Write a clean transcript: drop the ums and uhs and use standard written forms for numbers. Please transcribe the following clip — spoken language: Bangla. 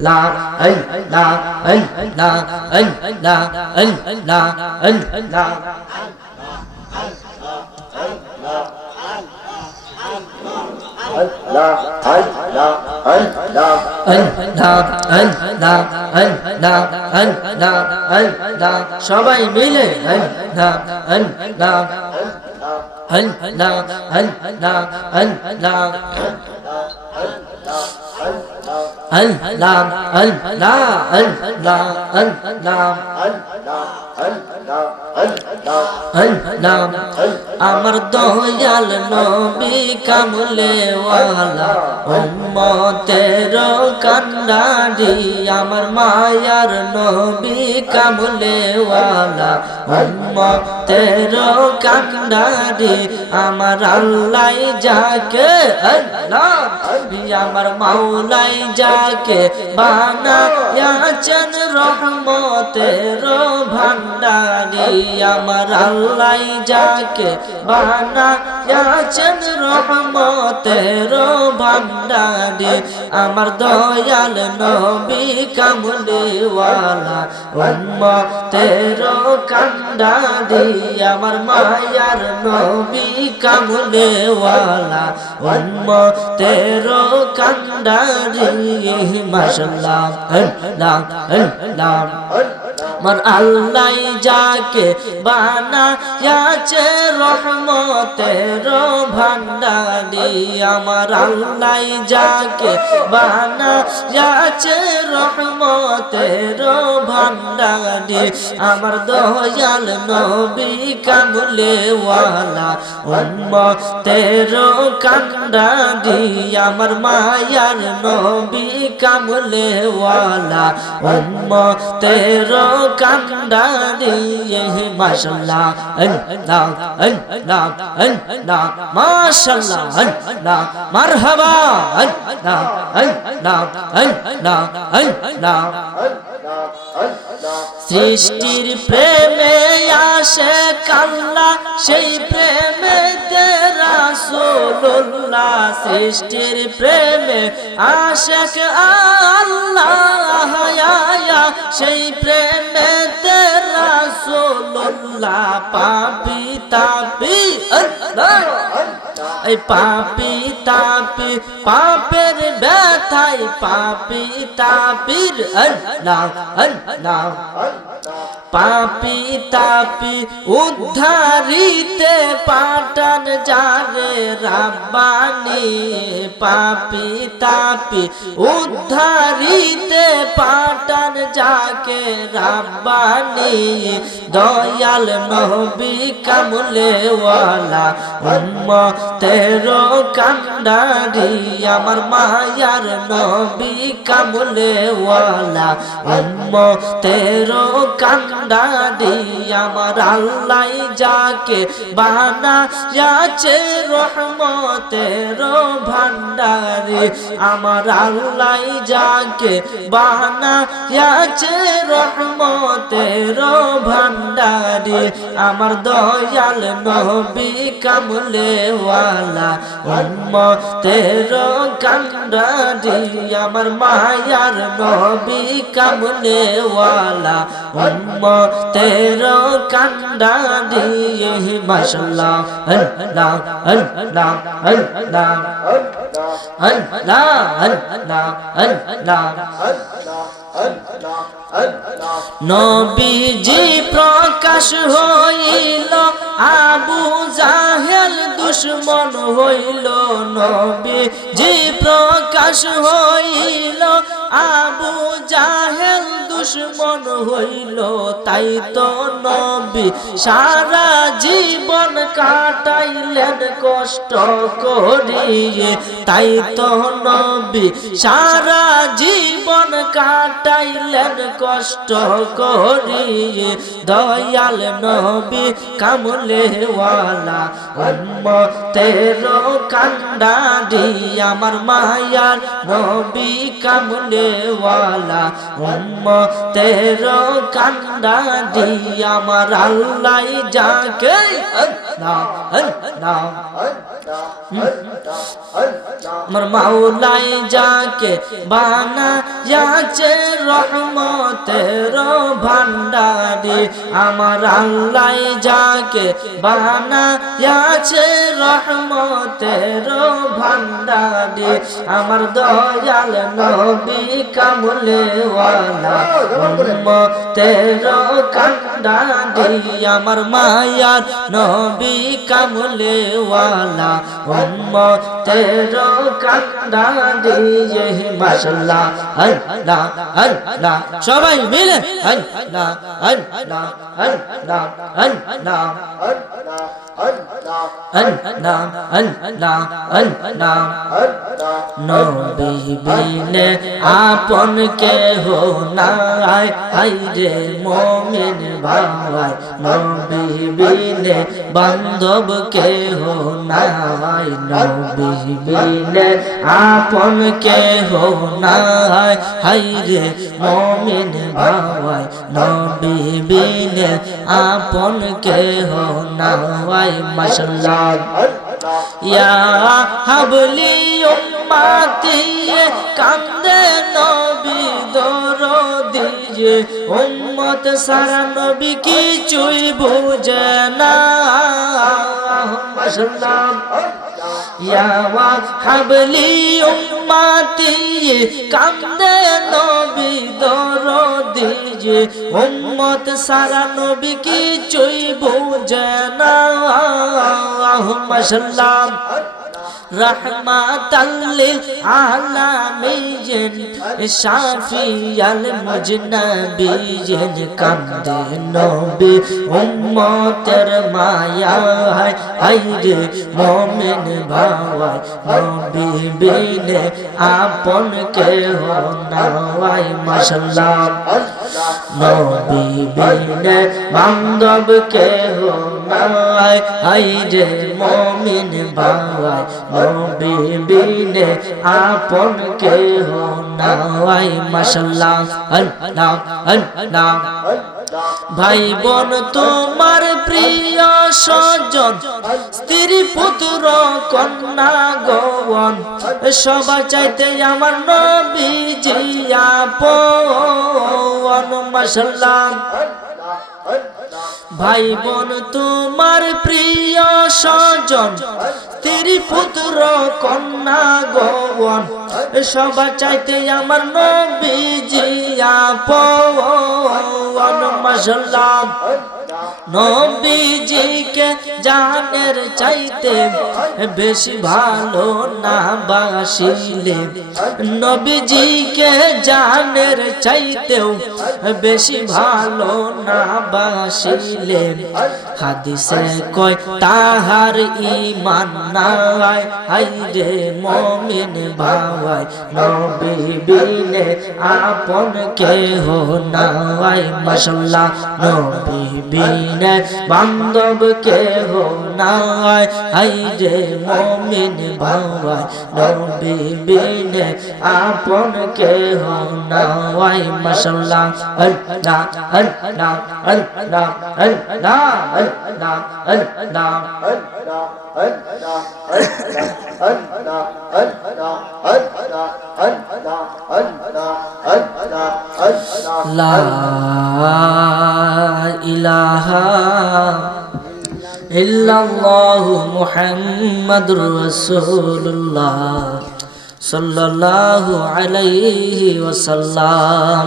লা লা লা লা লা সবাই মিলে আমার দয়াল নবী কামলে ওয়ালা উম্মতের কান্ডারি আমার মায়ার নবী কামলে ওয়ালা উম্মতের কান্ডারি আমার আল্লাহ যাকে আল্লাহ আমার মাওলাই যাকে বানায়াছেন রহমতের ভান্ডারি আমার আল্লাহ যাকে বানায়াছেন রহমতের ভান্ডারি আমার দয়াল নবী কামলে ওয়ালা উম্মতের কান্ডারি আমার মায়ার নবী কামলে ওয়ালা উম্মতের কান্ডারি মাশাআল্লাহ আমার আল্লাহ যাকে বানায়াছে রহমতের ভান্ডারি আমার আল্লাহ যাকে বানায়াছে রহমতের ভান্ডারি আমার দয়াল নবী কামলে ওয়ালা উম্মতের কান্ডারি আমার মায়ার নবী কামলে ওয়ালা উম্মতের কান্ডারি মাশাআল্লাহ মাশাআল্লাহ মারহাবা সৃষ্টির প্রেমে আসে কাল্লা সেই প্রেমে রাসূলুল্লাহ সৃষ্টির প্রেমে আশিক আল্লাহ সেই প্রেমে রাসূলুল্লাহ পাপী তাপী আল্লাহ এই পাপী তাপী পাপের ব্যথায় পাপী তাপীর আল্লাহ আল্লাহ পাপী তাপী উদ্ধারিতে পাঠান জানে রাব্বানি পাপী তাপী উদ্ধারিতে পাঠান যাকে রাব্বানি দয়াল নবী কামলে ওয়ালা উম্মতের কান্ডারি আমার মায়ার নবী কামলে ওয়ালা উম্মতের কান্ডারি আমার আল্লাহ যাকে বানায়াছে রহমতের ভান্ডারি আমার আল্লাহ যাকে বানায়াছে রহমতের ভান্ডারি আমার দয়াল নবী কামলে ওয়ালা উম্মতের কান্ডারি আমার মায়ার নবী কামলে ওয়ালা উম্মতের কান্ডারি মাশাআল্লাহ আল্লাহ আল্লাহ আল্লাহ আল্লাহ আল্লাহ নবীজি প্রকাশ হইল আবু জাহেল দুশমন হইল নবীজি প্রকাশ হইল আবু জাহেল দুশমন হইল তাই তো নবী সারা জীবন কাটাইলেন কষ্ট করিয়ে তাই তো নবী সারা জীবন কাটাইলেন কষ্ট করিয়ে দয়াল নবী কামলে ওয়ালা উম্মতের কান্ডারি আমার মায়ার নবী কামলে ওয়ালা উম্মতের কান্ডারি আমার আল্লাহ যাকে আমার মাওলাই যাকে বানায়াছে রহমতের ভান্ডারি, আমার আল্লাহ যাকে বানায়াছে রহমতের ভান্ডারি, আমার দয়াল নবী কামলে ওয়ালা উম্মতের কান্ডারি, আমার মায়ার নবী কামলে ওয়ালা উম্মতের কান্ডারি। মাশাআল্লাহ আল্লাহ আল্লাহ সবাই মিলে আল্লাহ আল্লাহ আল্লাহ আল্লাহ আল্লাহ আল্লাহ আল্লাহ। নবী বিনে আপন কেহ নাই, হায়রে মুমিন ভাই, নবী বিনে বান্ধব কেহ নাই, নবী বিনে আপন কেহ নাই, হায়রে মুমিন ভাই, নবী বিনে আপন কেহ নাই। মাশাআল্লাহ ইয়া হাবলি উম্মতি কান্দে নবী দরদি, উম্মত সারা নবী কিছুই বুঝে না। মাশাআল্লাহ ইয়া হাবলি উম্মতি কান্দে নবী দরদি, উম্মত সারা নবী কিছুই বুঝে না। মাশাআল্লাহ রহমাতাল লিল আলামিন শাফিয়াল মুজনবিন, কান্দে নবী উম্মতের মায়ায়, হায়রে মুমিন ভাই, নবী বিনে আপন কেহ নাই। মাশাআল্লাহ নবী বিনে বান্ধব কেহ নাই, হায়রে মুমিন ভাই, নবী বিনে আপন কেহ নাই। মাশাআল্লাহ আল্লাহ আল্লাহ। ভাই বোন তোমার প্রিয় স্বজন, স্ত্রী পুত্র কন্যা গৌন, সবার চাইতে আমার নবীজি আপন। মাশাআল্লাহ ভাই বোন তোমার প্রিয় স্বজন, স্ত্রী পুত্র কন্যা গৌন, সবার চাইতে আমার নবীজি আপন। মাশাআল্লাহ নবীজিকে জানের চাইতে বেশি ভালো না বাসিলে, নবীজিকে জানের চাইতেও বেশি ভালো না বাসিলে, হাদিসে কয় তাহার ঈমান নাই, হায়রে মুমিন ভাই, নবী বিনে আপন কেহ নাই। মাশাআল্লাহ নবী বিনে বান্ধব কেহ নাই, হায়রে মুমিন ভাই, নবী বিনে আপন কেহ নাই। মাশাআল্লাহ আল্লাহ আল্লাহ আল্লাহ আল্লাহ আল্লাহ আল্লাহ লা ইলাহা ইল্লাল্লাহু মুহাম্মাদুর রাসূলুল্লাহ সাল্লাল্লাহু আলাইহি ওয়াসাল্লাম।